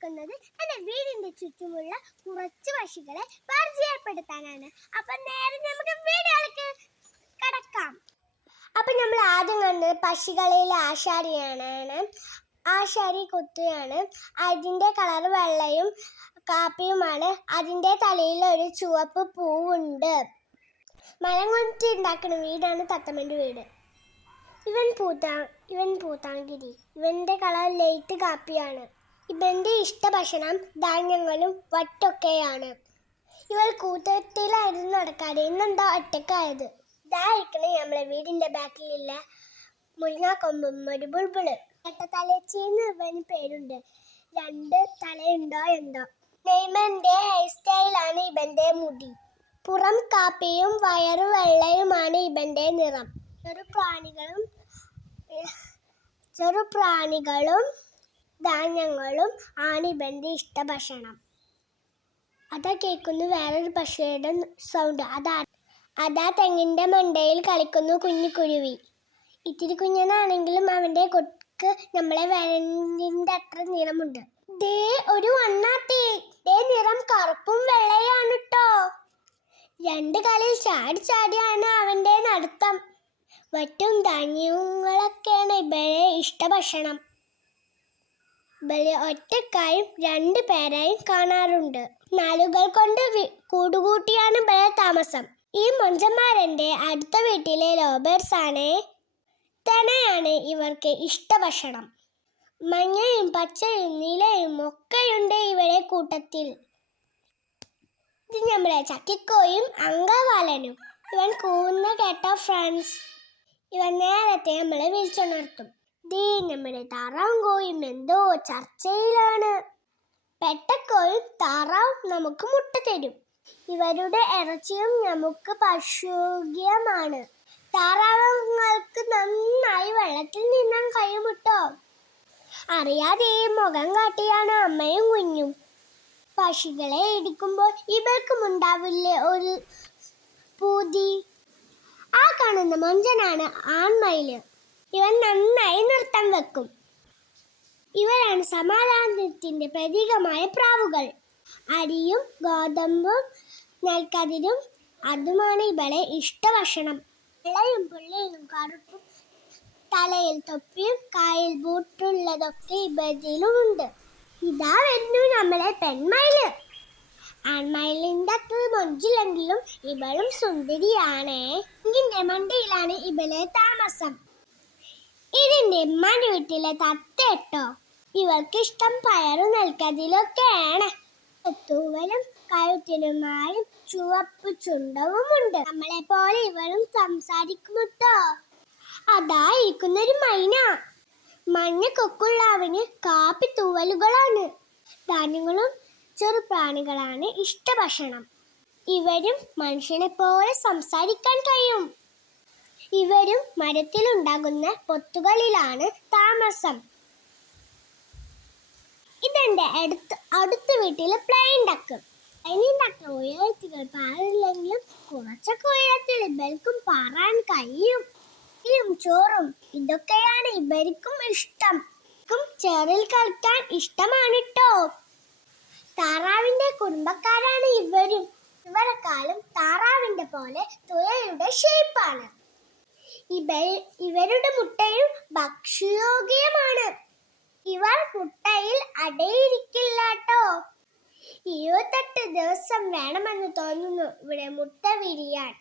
നിൽക്കുന്നത് എൻ്റെ വീടിൻ്റെ ചുറ്റുമുള്ള കുറച്ച് പക്ഷികളെ പരിചയപ്പെടുത്താനാണ്. അപ്പം നേരെ നമുക്ക് വീഡിയോയിലേക്ക് കടക്കാം. അപ്പം നമ്മൾ ആദ്യം കണ്ടത് പക്ഷികളിൽ ആശാരിയാണ്. ആശാരി കൊത്തുകയാണ്. അതിൻ്റെ കളർ വെള്ളയും കാപ്പിയുമാണ്. അതിൻ്റെ തലയിൽ ഒരു ചുവപ്പ് പൂവുണ്ട്. മരം കൊണ്ട് ഉണ്ടാക്കുന്ന വീടാണ് തത്തമ്മൻ്റെ വീട്. ഇവൻ പൂത്താങ്കിരി. ഇവൻ്റെ കളർ ലൈറ്റ് കാപ്പിയാണ്. ഇവൻ്റെ ഇഷ്ടഭക്ഷണം ധാന്യങ്ങളും വട്ടൊക്കെയാണ്. ഇവൾ കൂട്ടത്തിലായിരുന്നു നടക്കാറ്. ഇന്നെന്താ ഒറ്റക്കായത്? ഇതായിരിക്കണം നമ്മളെ വീടിൻ്റെ ബാക്കിലുള്ള മുരിങ്ങാക്കൊമ്പും ഒരു ബുൾബിള്. തലച്ചീന്ന് ഇവന് പേരുണ്ട്. 2 തലയുണ്ടോ എന്തോ. നെയ്മന്റെ ഹെയർ സ്റ്റൈലാണ് ഇവന്റെ മുടി. പുറം കാപ്പിയും വയറു വെള്ളയുമാണ് ഇവന്റെ നിറം. ചെറുപ്രാണികളും ധാന്യങ്ങളും ആണ് ഇവന്റെ ഇഷ്ടഭക്ഷണം. അതാ കേൾക്കുന്നു വേറൊരു പക്ഷിയുടെ സൗണ്ട്. അതാ തെങ്ങിന്റെ മണ്ടയിൽ കളിക്കുന്നു കുഞ്ഞുകുരുവി. ഇത്തിരി കുഞ്ഞനാണെങ്കിലും അവന്റെ കൊക്ക് നമ്മളെ വെള്ളിന്റെ അത്ര നിറമുണ്ട്. ദേ ഒരു വണ്ണാത്തി. ദേ നിറം കറുപ്പും വെള്ളയാണ് ട്ടോ. 2 കാലിൽ ചാടിയാണ് അവന്റെ നടത്തം. വറ്റും ധാന്യങ്ങളൊക്കെയാണ് ഇവരെ ഇഷ്ടഭക്ഷണം. ഇവരെ ഒറ്റക്കായും 2 പേരായും കാണാറുണ്ട്. നാലുകൾ കൊണ്ട് കൂടുകൂട്ടിയാണ് ഇവരെ താമസം. ഈ മൊഞ്ചന്മാരന്റെ അടുത്ത വീട്ടിലെ ലോബേർഡ്സ് ആണ്. തനയാണ് ഇവർക്ക് ഇഷ്ടഭക്ഷണം. മഞ്ഞയും പച്ചയും നീലയും ഒക്കെയുണ്ട് ഇവരെ കൂട്ടത്തിൽ. ഇത് നമ്മളെ ചക്കിക്കോയും അങ്കവാലനും. ഇവൻ കൂവുന്ന കേട്ടോ ഫ്രണ്ട്സ്. ഇവൻ നേരത്തെ നമ്മളെ വിളിച്ചുണർത്തും. ദേ നമ്മുടെ താറാവും കോയും എന്തോ ചർച്ചയിലാണ്. പെട്ടക്കോയും താറാവും നമുക്ക് മുട്ട തരും. ഇവരുടെ ഇറച്ചിയും നമുക്ക് ഭക്ഷ്യമാണ്. താറാവുകൾക്ക് നന്നായി വെള്ളത്തിൽ നീന്താൻ കഴിയുമിട്ടോ. അറിയാതെ മുഖം കാട്ടിയാണ് അമ്മയും കുഞ്ഞും. പക്ഷികളെ ഇടിക്കുമ്പോൾ ഇവർക്കും ഉണ്ടാവില്ലേ ഒരു പൂതി. ആ കാണുന്ന മൊഞ്ചനാണ് ആൺമയില്. ഇവൻ നന്നായി നൃത്തം വെക്കും. ഇവരാണ് സമാധാനത്തിന്റെ പ്രതീകമായ പ്രാവുകൾ. അരിയും ഗോതമ്പും നെൽക്കതിരും അതുമാണ് ഇവളെ ഇഷ്ടഭക്ഷണം. വെള്ളയും പുള്ളിയും കറുപ്പും തലയിൽ തൊപ്പിയും കായിൽ ബൂട്ടുള്ളതൊക്കെ ഇവരിലുമുണ്ട്. ഇതാ വരുന്നു നമ്മളെ പെൺമയില്. ആൺമയിലിന്റെ അത്ര മൊഞ്ചില്ലെങ്കിലും ഇവളും സുന്ദരിയാണേ. ഇതിന്റെ മണ്ടയിലാണ് ഇവളെ താമസം. ഇതിന്റെ ഉമ്മാന്റെ വീട്ടിലെ തത്തട്ടോ. ഇവൾക്കിഷ്ടം പയറും നെൽക്കതിലൊക്കെയാണ്. തൂവലും കഴുത്തിനുമായും ചുവപ്പ് ചുണ്ടവുമുണ്ട്. നമ്മളെ പോലെ ഇവളും സംസാരിക്കുമുട്ടോ. അതായിരിക്കുന്നൊരു മൈന. മഞ്ഞ കൊക്കുള്ളവന് കാപ്പി തൂവലുകളാണ്. ധാന്യങ്ങളും ചെറുപ്രാണികളാണ് ഇഷ്ടഭക്ഷണം. ഇവരും മനുഷ്യനെ പോലെ സംസാരിക്കാൻ കഴിയും. ഇവരും മരത്തിലുണ്ടാകുന്ന പൊത്തുകളിലാണ് താമസം. ഇതെന്റെ അടുത്ത വീട്ടിലെ പ്ലെയിൻ ഡക്ക്. പ്ലെയിൻ ഡക്ക് ഉയരത്തികൾ പാറില്ലെങ്കിലും കുറച്ചൊക്കെ ഉയരത്തിൽ ഇവർക്കും പാറാൻ കഴിയും. ചോറും ഇതൊക്കെയാണ് ഇവർക്കും ഇഷ്ടം. ചേറിൽ കളിക്കാൻ ഇഷ്ടമാണ് ട്ടോ. താറാവിന്റെ കുടുംബക്കാരാണ് ഇവരും. ഇവരെക്കാളും താറാവിന്റെ പോലെ തുഴയുടെ ഷേപ്പാണ്. ഇവരുടെ മുട്ടയും ഭക്ഷ്യയോഗ്യമാണ്. ഇവർ മുട്ടയിൽ അടയിരിക്കില്ലാട്ടോ. 28 ദിവസം വേണമെന്ന് തോന്നുന്നു ഇവിടെ മുട്ട വിരിയാൻ.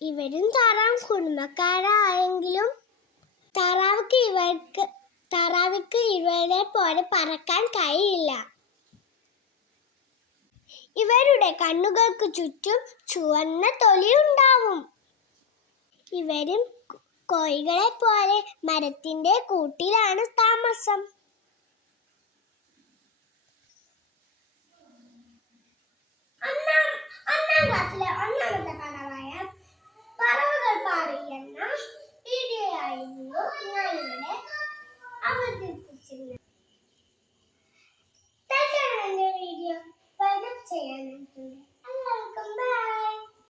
ഇവരും താറാവും കുടുംബക്കാരായെങ്കിലും താറാവിക്ക് ഇവരെ പോലെ പറക്കാൻ കഴിയില്ല. ഇവരുടെ കണ്ണുകൾക്ക് ചുറ്റും ചുവന്ന തൊലിയുണ്ടാവും. ഇവരും കോഴികളെ പോലെ മരത്തിന്റെ കൂട്ടിലാണ് താമസം. ഒന്നാം ക്ലാസ്സിലെ